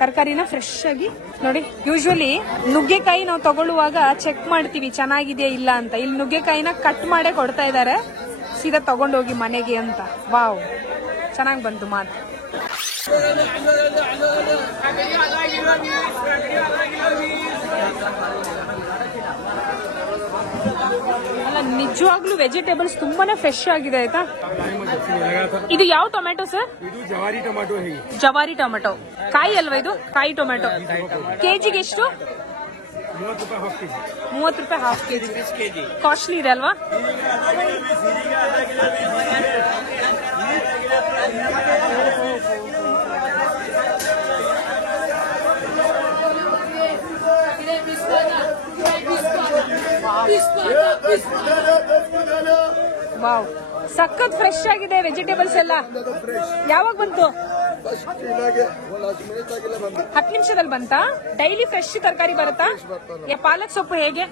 ತರಕಾರಿನ ಫ್ರೆಶ್ ಆಗಿ ನೋಡಿ. ಯೂಶುವಲಿ ನುಗ್ಗೆಕಾಯಿ ನಾವು ತಗೊಳ್ಳುವಾಗ ಚೆಕ್ ಮಾಡ್ತೀವಿ ಚೆನ್ನಾಗಿದೆಯಾ ಇಲ್ಲ ಅಂತ. ಇಲ್ಲಿ ನುಗ್ಗೆಕಾಯಿನ ಕಟ್ ಮಾಡೇ ಕೊಡ್ತಾ ಇದ್ದಾರೆ, ಸೀದಾ ತಗೊಂಡೋಗಿ ಮನೆಗೆ ಅಂತ. ವಾವ್, ಚೆನ್ನಾಗಿ ಬಂತು ಮಾತು. ಅಲ್ಲ ನಿಜವಾಗ್ಲೂ ವೆಜಿಟೇಬಲ್ಸ್ ತುಂಬಾನೇ ಫ್ರೆಶ್ ಆಗಿದೆ ಆಯ್ತಾ. ಇದು ಯಾವ ಟೊಮೆಟೊ ಸರ್? ಜವಾರಿ ಟೊಮೆಟೊ. ಜವಾರಿ ಟೊಮೆಟೊ ಕಾಯಿ ಅಲ್ವಾ ಇದು? ಕಾಯಿ ಟೊಮೆಟೊ. ಕೆಜಿಗೆ ಎಷ್ಟು? 30 ರೂಪಾಯಿ ಹಾಫ್ ಕೆಜಿ. ಕಾಸ್ಟ್ಲಿ ಇದೆ ಅಲ್ವಾ? ವಾವ್, ಸಖತ್ ಫ್ರೆಶ್ ಆಗಿದೆ ವೆಜಿಟೇಬಲ್ಸ್ ಎಲ್ಲ. ಯಾವಾಗ ಬಂತು? 10 ನಿಮಿಷದಲ್ಲಿ ಬಂತಾ? ಡೈಲಿ ಫ್ರೆಶ್ ತರಕಾರಿ ಬರುತ್ತಾ? ಪಾಲಕ್ ಸೊಪ್ಪು ಹೇಗೆ?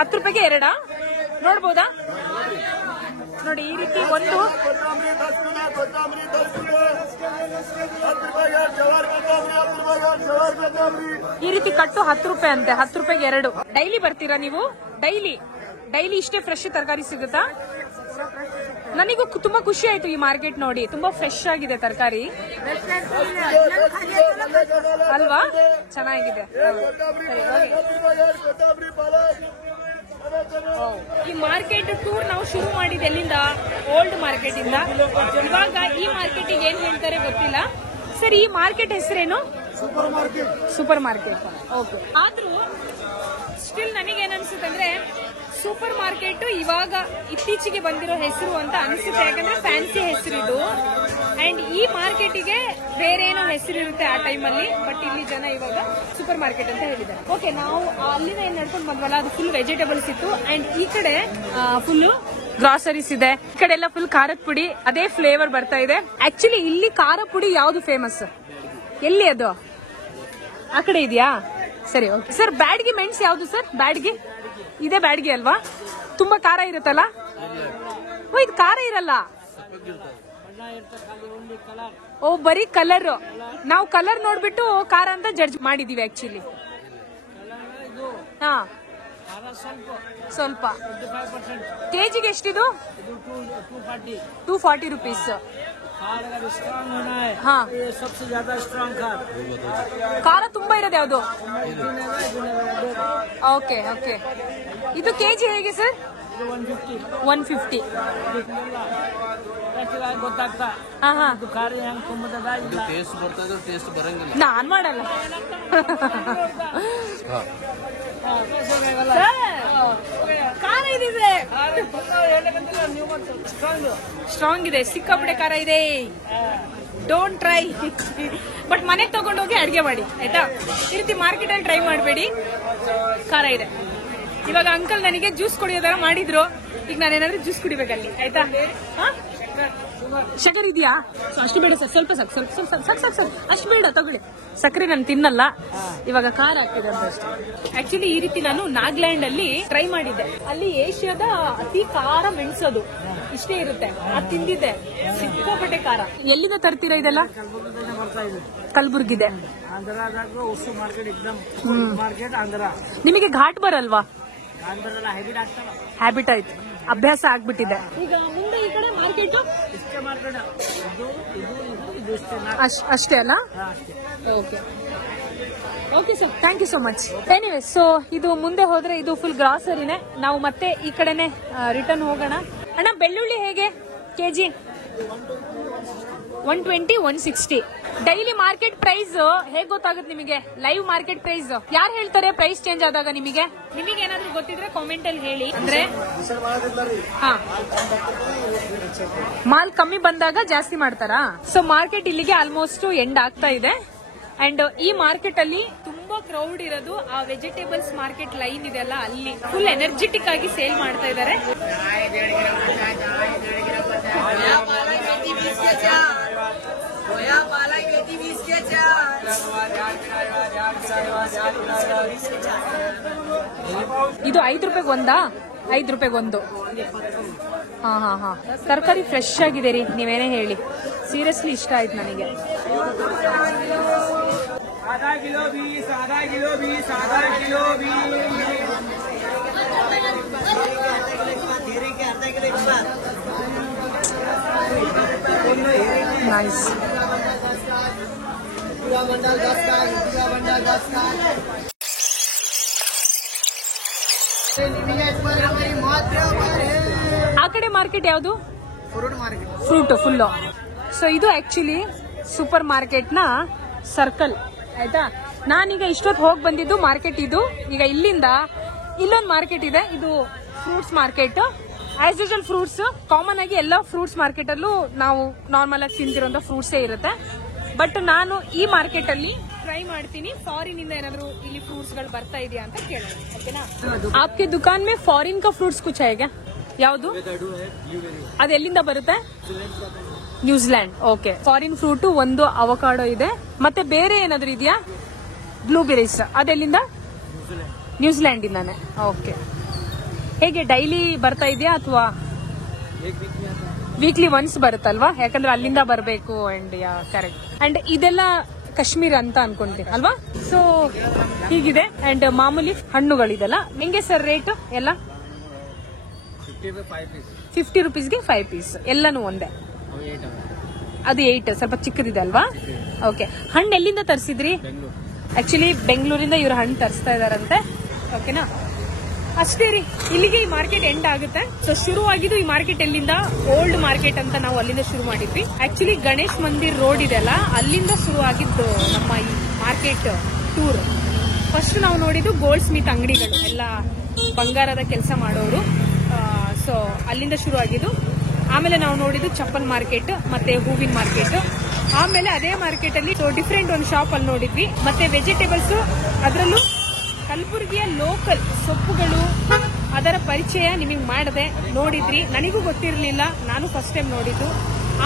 10 ರೂಪಾಯಿಗೆ 2 ನೋಡ್ಬೋದಾ? ನೋಡಿ ಈ ರೀತಿ ಒಂದು ಈ ರೀತಿ ಕಟ್ಟು 10 ರೂಪಾಯಿ ಅಂತೆ. 10 ರೂಪಾಯಿಗೆ 2. ಡೈಲಿ ಬರ್ತೀರಾ ನೀವು? ಡೈಲಿ ಇಷ್ಟೇ ಫ್ರೆಶ್ ತರಕಾರಿ ಸಿಗುತ್ತಾ? ನನಗೂ ತುಂಬಾ ಖುಷಿ ಆಯ್ತು ಈ ಮಾರ್ಕೆಟ್ ನೋಡಿ. ತುಂಬಾ ಫ್ರೆಶ್ ಆಗಿದೆ ತರಕಾರಿ ಅಲ್ವಾ? ಚೆನ್ನಾಗಿದೆ. ಈ ಮಾರ್ಕೆಟ್ ಟೂರ್ ನಾವು ಶುರು ಮಾಡಿದ ಎಲ್ಲಿಂದ? ಓಲ್ಡ್ ಮಾರ್ಕೆಟ್ ಇಂದ. ಇವಾಗ ಈ ಮಾರ್ಕೆಟಿಗೆ ಏನ್ ಹೇಳ್ತಾರೆ ಗೊತ್ತಿಲ್ಲ. ಸರಿ, ಈ ಮಾರ್ಕೆಟ್ ಹೆಸರೇನು? Super market. ಓಕೆ. ಆದ್ರೂ ಸ್ಟಿಲ್ ನನಗೇನ್ ಅನ್ಸುತ್ತೆ ಅಂದ್ರೆ ಸೂಪರ್ ಮಾರ್ಕೆಟ್ ಇವಾಗ ಇತ್ತೀಚೆಗೆ ಬಂದಿರೋ ಹೆಸರು ಅಂತ ಅನಿಸುತ್ತೆ. ಯಾಕಂದ್ರೆ ಫ್ಯಾನ್ಸಿ ಹೆಸರು ಇದು. ಅಂಡ್ ಈ ಮಾರ್ಕೆಟಿಗೆ ಬೇರೆ ಏನೋ ಹೆಸರು ಇರುತ್ತೆ ಆ ಟೈಮಲ್ಲಿ. ಬಟ್ ಇಲ್ಲಿ ಜನ ಇವಾಗ ಸೂಪರ್ ಮಾರ್ಕೆಟ್ ಅಂತ ಹೇಳಿದ್ದಾರೆ. ಓಕೆ, ನಾವು ಅಲ್ಲಿಂದ ಏನ್ ನಡ್ಕೊಂಡು ಬಂದ್ವಲ್ಲ ಅದು ಫುಲ್ ವೆಜಿಟೇಬಲ್ಸ್ ಇತ್ತು. ಅಂಡ್ ಈ ಕಡೆ ಫುಲ್ ಗ್ರಾಸರೀಸ್ ಇದೆ. ಈ ಕಡೆ ಎಲ್ಲ ಫುಲ್ ಖಾರದ ಪುಡಿ, ಅದೇ ಫ್ಲೇವರ್ ಬರ್ತಾ ಇದೆ. ಆಕ್ಚುಲಿ ಇಲ್ಲಿ ಖಾರ ಪುಡಿ ಯಾವ್ದು ಫೇಮಸ್? ಎಲ್ಲಿ ಅದು? ಆ ಕಡೆ ಇದೆಯಾ? ಸರಿ, ಓಕೆ ಸರ್. ಬ್ಯಾಡ್ಗಿ ಮೆಣಸು ಯಾವ್ದು ಸರ್? ಬ್ಯಾಡ್ಗಿ ಇದೇ ಬ್ಯಾಡ್ಗಿ ಅಲ್ವಾ? ತುಂಬಾ ಖಾರ ಇರುತ್ತಲ್ಲ? ಓ, ಇದು ಖಾರ ಇರಲ್ಲ. ಓ, ಬರೀ ಕಲರ್. ನಾವು ಕಲರ್ ನೋಡ್ಬಿಟ್ಟು ಖಾರ ಅಂತ ಜಡ್ಜ್ ಮಾಡಿದೀವಿ ಆಕ್ಚುಲಿ. ಹಾ, ಸ್ವಲ್ಪ. ಕೆಜಿಗೆ ಎಷ್ಟಿದು? 240 ರೂಪೀಸ್. ಹಾ, ಖಾರ ತುಂಬಾ ಇರೋದು ಯಾವ್ದು? Okay okay. ಇದು ಕೆಜಿ ಹೇಗೆ ಸರ್? 150. ನಾನ್ ಮಾಡಲ್ಲ. ಖಾರ ಇದೆ, ಸ್ಟ್ರಾಂಗ್ ಇದೆ, ಸಿಕ್ಕಾಪಟ್ಟೆ ಖಾರ ಇದೆ. Don't try. ಬಟ್ ಮನೆಗೆ ತಗೊಂಡೋಗಿ ಅಡ್ಗೆ ಮಾಡಿ ಆಯ್ತಾ. ಈ ರೀತಿ ಮಾರ್ಕೆಟ್ ಅಲ್ಲಿ ಟ್ರೈ ಮಾಡಬೇಡಿ, ಖಾರ ಇದೆ. ಇವಾಗ ಅಂಕಲ್ ನನಗೆ ಜ್ಯೂಸ್ ಕುಡಿಯೋದಾರ ಮಾಡಿದ್ರು. ಈಗ ನಾನೇನಾದ್ರೂ ಜ್ಯೂಸ್ ಕುಡಿಬೇಕಲ್ಲಿ ಆಯ್ತಾ. ಶಕರ್ ಇದೆಯಾ? ಅಷ್ಟು ಬೇಡ ಸರ್, ಸ್ವಲ್ಪ ಸಾಕು, ಸಾಕು. ಅಷ್ಟು ಬೇಡ, ತಗೊಳ್ಳಿ. ಸಕ್ಕರೆ ನಾನು ತಿನ್ನಲ್ಲ, ಇವಾಗ ಖಾರ ಆಗ್ತಿದೆ ಅಂತ ಅಷ್ಟೇ. ಆಕ್ಚುಲಿ ಈ ರೀತಿ ನಾನು ನಾಗಾಲ್ಯಾಂಡ್ ಅಲ್ಲಿ ಟ್ರೈ ಮಾಡಿದ್ದೆ. ಅಲ್ಲಿ ಏಷ್ಯಾದ ಅತಿ ಖಾರ ಮೆಣಸೋದು ಇಷ್ಟೇ ಇರುತ್ತೆ. ಅದು ತಿಂದಿದ್ದೆ, ಸಿಕ್ಕಾಪಟ್ಟೆ ಖಾರ. ಎಲ್ಲಿಂದ ತರ್ತೀರಾ ಇದೆಲ್ಲ? ಕಲಬುರ್ಗಿದೆ. ನಿಮಗೆ ಘಾಟ್ ಬರಲ್ವಾ? ಹ್ಯಾಬಿಟ್ ಆಯ್ತು, ಅಭ್ಯಾಸ ಆಗ್ಬಿಟ್ಟಿದೆ. ಈಗ ಮುಂದೆ ಈ ಕಡೆ ಮಾರ್ಕೆಟ್ ಅಷ್ಟೇ ಅಲ್ಲ? Okay okay sir, thank you so much. Anyway, so ಇದು ಮುಂದೆ ಹೋದ್ರೆ ಇದು ಫುಲ್ ಗ್ರಾಸರಿನೇ. ನಾವು ಮತ್ತೆ ಈ ಕಡೆನೆ ರಿಟರ್ನ್ ಹೋಗೋಣ. ಅಣ್ಣ, ಬೆಳ್ಳುಳ್ಳಿ ಹೇಗೆ ಕೆಜಿ? 120, 160. ಡೈಲಿ ಮಾರ್ಕೆಟ್ ಪ್ರೈಸ್ ಹೇಗ್ ಗೊತ್ತಾಗುತ್ತೆ ನಿಮಗೆ? ಲೈವ್ ಮಾರ್ಕೆಟ್ ಪ್ರೈಸ್ ಯಾರು ಹೇಳ್ತಾರೆ ಪ್ರೈಸ್ ಚೇಂಜ್ ಆದಾಗ? ನಿಮಗೆ ಏನಾದ್ರೂ ಗೊತ್ತಿದ್ರೆ ಕಾಮೆಂಟ್ ಅಲ್ಲಿ ಹೇಳಿ. ಅಂದ್ರೆ ಮಾಲ್ ಕಮ್ಮಿ ಬಂದಾಗ ಜಾಸ್ತಿ ಮಾಡ್ತಾರಾ? ಸೊ ಮಾರ್ಕೆಟ್ ಇಲ್ಲಿಗೆ ಆಲ್ಮೋಸ್ಟ್ ಎಂಡ್ ಆಗ್ತಾ ಇದೆ. ಅಂಡ್ ಈ ಮಾರ್ಕೆಟ್ ಅಲ್ಲಿ ತುಂಬಾ ಕ್ರೌಡ್ ಇರೋದು ಆ ವೆಜಿಟೇಬಲ್ಸ್ ಮಾರ್ಕೆಟ್ ಲೈನ್ ಇದೆಲ್ಲ, ಅಲ್ಲಿ ಫುಲ್ ಎನರ್ಜೆಟಿಕ್ ಆಗಿ ಸೇಲ್ ಮಾಡ್ತಾ ಇದ್ದಾರೆ. ಇದು 5 ರೂಪಾಯಿಗೆ ಒಂದಾ? 5 ರೂಪಾಯಿಗೆ ಒಂದು. ಹಾ. ತರಕಾರಿ ಫ್ರೆಶ್ ಆಗಿದೆ ರೀ, ನೀವೇನೇ ಹೇಳಿ. ಸೀರಿಯಸ್ಲಿ ಇಷ್ಟ ಆಯ್ತು ನನಗೆ. आधा किलो 20, आधा किलो 20, आधा किलो 20. नाइस. बंडल 10 का, बंडल 10 का. ಆ ಕಡೆ ಮಾರ್ಕೆಟ್ ಯಾವುದು? Fruit market. Fruit full. So ಇದು ಆಕ್ಚುಲಿ ಸೂಪರ್ ಮಾರ್ಕೆಟ್ ನ ಸರ್ಕಲ್ ಆಯ್ತಾ. ನಾನೀಗ ಇಷ್ಟೊತ್ತು ಹೋಗಿ ಬಂದಿದ್ದು ಮಾರ್ಕೆಟ್ ಇದು. ಈಗ ಇಲ್ಲಿಂದ ಇಲ್ಲೊಂದು ಮಾರ್ಕೆಟ್ ಇದೆ, ಇದು fruits market. As usual fruits common ಆಗಿ ಎಲ್ಲ ಫ್ರೂಟ್ಸ್ ಮಾರ್ಕೆಟ್ ಅಲ್ಲೂ ನಾವು ನಾರ್ಮಲ್ ಆಗಿ ತಿಂತಿರೋಂಥ ಫ್ರೂಟ್ಸೇ ಇರುತ್ತೆ. ಬಟ್ ನಾನು ಈ ಮಾರ್ಕೆಟ್ ಅಲ್ಲಿ ಟ್ರೈ ಮಾಡ್ತೀನಿ ಫಾರಿನ್ ಇಂದ ಏನಾದ್ರು ಇಲ್ಲಿ ಫ್ರೂಟ್ಸ್ ಗಳು ಬರ್ತಾ ಇದೆಯಾ ಅಂತ ಕೇಳೋಣ. ಓಕೆನಾ? ಆಪ್ಕೆ ದುಕಾನ್ ಮೇ ಫಾರಿನ್ ಕಾ ಫ್ರೂಟ್ಸ್ ಕುಚ್ ಆಯೇಗಾ? ಯಾವುದು? ಅದು ಎಲ್ಲಿಂದ ಬರುತ್ತೆ? ನ್ಯೂಜಿಲ್ಯಾಂಡ್. ಓಕೆ. ಫಾರಿನ್ ಫ್ರೂಟ್ ಒಂದು ಅವಕಾಡೋ ಇದೆ, ಮತ್ತೆ ಬೇರೆ ಏನಾದ್ರು ಇದೆಯಾ? ಬ್ಲೂಬೆರೀಸ್. ಅದೆಲ್ಲಿಂದ? ನ್ಯೂಜಿಲ್ಯಾಂಡ್ ಇಂದಾನೆ. ಓಕೆ. ಹೇಗೆ ಡೈಲಿ ಬರ್ತಾ ಇದೆಯಾ ಅಥವಾ ವೀಕ್ಲಿ ಒನ್ಸ್ ಬರುತ್ತಲ್ವಾ? ಯಾಕಂದ್ರೆ ಅಲ್ಲಿಂದ ಬರಬೇಕು. And yeah correct. ಅಂಡ್ ಇದೆಲ್ಲ ಕಾಶ್ಮೀರ ಅಂತ ಅನ್ಕೊಂತೀನಿ ಅಲ್ವಾ? ಸೊ ಹೀಗಿದೆ. ಅಂಡ್ ಮಾಮೂಲಿ ಹಣ್ಣುಗಳಿದೆಲ್ಲ ಹೆಂಗೆ ಸರ್ ರೇಟ್ ಎಲ್ಲ? 50 ರೂಪೀಸ್ಗೆ 5 ಪೀಸ್ ಎಲ್ಲಾನು ಒಂದೇ. ಅದು 8 ಸ್ವಲ್ಪ ಚಿಕ್ಕದಿದೆ ಅಲ್ವಾ? ಓಕೆ. ಹಣ್ಣು ಎಲ್ಲಿಂದ ತರಿಸಿದ್ರಿ? ಆಕ್ಚುಲಿ ಬೆಂಗಳೂರಿಂದ ಇವ್ರು ಹಣ್ಣು ತರಿಸ್ತಾ ಇದಾರಂತೆ. ಓಕೆನಾ? ಅಷ್ಟೇ ರೀ, ಇಲ್ಲಿಗೆ ಈ ಮಾರ್ಕೆಟ್ ಎಂಡ್ ಆಗುತ್ತೆ. ಸೊ ಶುರು ಆಗಿದ್ದು ಈ ಮಾರ್ಕೆಟ್ ಎಲ್ಲಿಂದ? ಓಲ್ಡ್ ಮಾರ್ಕೆಟ್ ಅಂತ ನಾವು ಅಲ್ಲಿಂದ ಶುರು ಮಾಡಿದ್ವಿ. ಆಕ್ಚುಲಿ ಗಣೇಶ್ ಮಂದಿರ್ ರೋಡ್ ಇದೆಲ್ಲ ಅಲ್ಲಿಂದ ಶುರು ಆಗಿದ್ದು ನಮ್ಮ ಈ ಮಾರ್ಕೆಟ್ ಟೂರ್. ಫಸ್ಟ್ ನಾವು ನೋಡಿದ್ದು ಗೋಲ್ಡ್ ಸ್ಮಿತ್ ಅಂಗಡಿಗಳು, ಎಲ್ಲ ಬಂಗಾರದ ಕೆಲಸ ಮಾಡೋರು. ಸೊ ಅಲ್ಲಿಂದ ಶುರು ಆಗಿದ್ದು. ಆಮೇಲೆ ನಾವು ನೋಡಿದ್ದು ಚಪ್ಪಲ್ ಮಾರ್ಕೆಟ್ ಮತ್ತೆ ಹೂವಿನ ಮಾರ್ಕೆಟ್. ಆಮೇಲೆ ಅದೇ ಮಾರ್ಕೆಟ್ ಅಲ್ಲಿ ಡಿಫ್ರೆಂಟ್ ಒಂದು ಶಾಪ್ ಅಲ್ಲಿ ನೋಡಿದ್ವಿ. ಮತ್ತೆ ವೆಜಿಟೇಬಲ್ಸ್, ಅದರಲ್ಲೂ ಕಲಬುರಗಿಯ ಲೋಕಲ್ ಸೊಪ್ಪುಗಳು, ಅದರ ಪರಿಚಯ ನಿಮಗೆ ಮಾಡದೆ ನೋಡಿದ್ರಿ. ನನಗೂ ಗೊತ್ತಿರಲಿಲ್ಲ, ನಾನು ಫಸ್ಟ್ ಟೈಮ್ ನೋಡಿದ್ದು.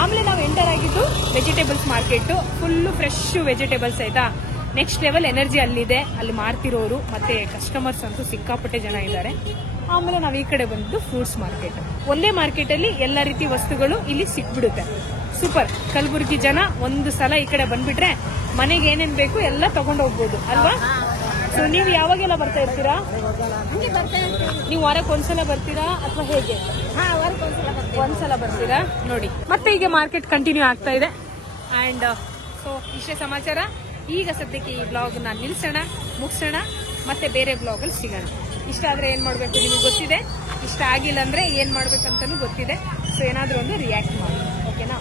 ಆಮೇಲೆ ನಾವು ಎಂಟರ್ ಆಗಿದ್ದು vegetables market. Full fresh vegetables ಆಯ್ತಾ. ನೆಕ್ಸ್ಟ್ ಲೆವೆಲ್ ಎನರ್ಜಿ ಅಲ್ಲಿದೆ, ಅಲ್ಲಿ ಮಾರ್ತಿರೋರು ಮತ್ತೆ ಕಸ್ಟಮರ್ಸ್ ಅಂತೂ ಸಿಕ್ಕಾಪಟ್ಟೆ ಜನ ಇದ್ದಾರೆ. ಆಮೇಲೆ ನಾವು ಈ ಕಡೆ ಬಂದಿದ್ದು ಫ್ರೂಟ್ಸ್ ಮಾರ್ಕೆಟ್. ಒಂದೇ ಮಾರ್ಕೆಟ್ ಅಲ್ಲಿ ಎಲ್ಲ ರೀತಿ ವಸ್ತುಗಳು ಇಲ್ಲಿ ಸಿಕ್ಬಿಡುತ್ತೆ. ಸೂಪರ್. ಕಲಬುರಗಿ ಜನ ಒಂದು ಸಲ ಈ ಕಡೆ ಬಂದ್ಬಿಟ್ರೆ ಮನೆಗೆ ಏನೇನ್ ಬೇಕು ಎಲ್ಲ ತಗೊಂಡ್ ಹೋಗ್ಬೋದು ಅಲ್ವಾ? ಸೊ ನೀವು ಯಾವಾಗೆಲ್ಲ ಬರ್ತಾ ಇರ್ತೀರಾ? ನೀವು ವಾರಕ್ಕೆ ಒಂದ್ಸಲ ಬರ್ತೀರಾ ಅಥವಾ ಹೇಗೆ? ಒಂದ್ಸಲ ಬರ್ತೀರಾ ನೋಡಿ. ಮತ್ತೆ ಈಗ ಮಾರ್ಕೆಟ್ ಕಂಟಿನ್ಯೂ ಆಗ್ತಾ ಇದೆ. ಅಂಡ್ ಸೊ ಇಷ್ಟೇ ಸಮಾಚಾರ. ಈಗ ಸದ್ಯಕ್ಕೆ ಈ ಬ್ಲಾಗ್ ನಾನು ನಿಲ್ಸೋಣ, ಮುಗಿಸೋಣ, ಮತ್ತೆ ಬೇರೆ ಬ್ಲಾಗ್ ಅಲ್ಲಿ ಸಿಗೋಣ. ಇಷ್ಟ ಆದ್ರೆ ಏನ್ ಮಾಡ್ಬೇಕು ನಿಮಗೆ ಗೊತ್ತಿದೆ, ಇಷ್ಟ ಆಗಿಲ್ಲ ಅಂದ್ರೆ ಏನ್ ಮಾಡ್ಬೇಕಂತಾನು ಗೊತ್ತಿದೆ. ಸೊ ಏನಾದ್ರೂ ಒಂದು ರಿಯಾಕ್ಟ್ ಮಾಡಿ. ಓಕೆನಾ?